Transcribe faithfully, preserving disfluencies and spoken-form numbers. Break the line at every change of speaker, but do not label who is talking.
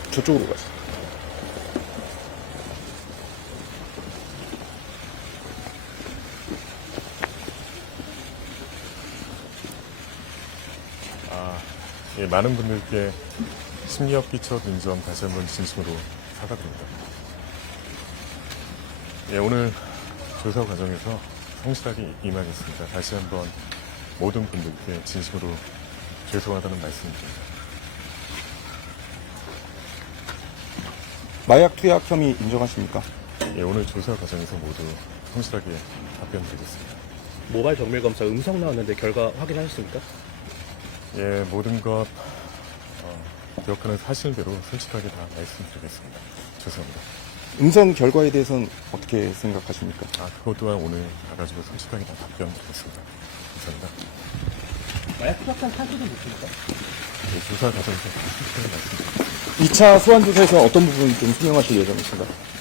저쪽으로 가시죠.
아, 예, 많은 분들께 심리업 끼쳐드린 점 다시 한번 진심으로 사과드립니다. 예, 오늘 조사 과정에서 성실하게 임하겠습니다. 다시 한번 모든 분들께 진심으로 죄송하다는 말씀드립니다.
마약 투약 혐의 인정하십니까?
예, 오늘 조사 과정에서 모두 성실하게 답변드리겠습니다.
모바일 정밀 검사 음성 나왔는데 결과 확인하셨습니까?
예, 모든 것 어, 기억하는 사실대로 솔직하게 다 말씀드리겠습니다. 죄송합니다.
음성 결과에 대해서는 어떻게 생각하십니까?
아, 그것 또한 오늘 가가지고 솔직하게 다 답변드리겠습니다. 감사합니다.
마약 투약한 사실은 있습니까?
예, 조사 과정에서 솔직하게 말씀드립니다.
이 차 소환 조사에서 어떤 부분 좀 설명하실 예정이신가요?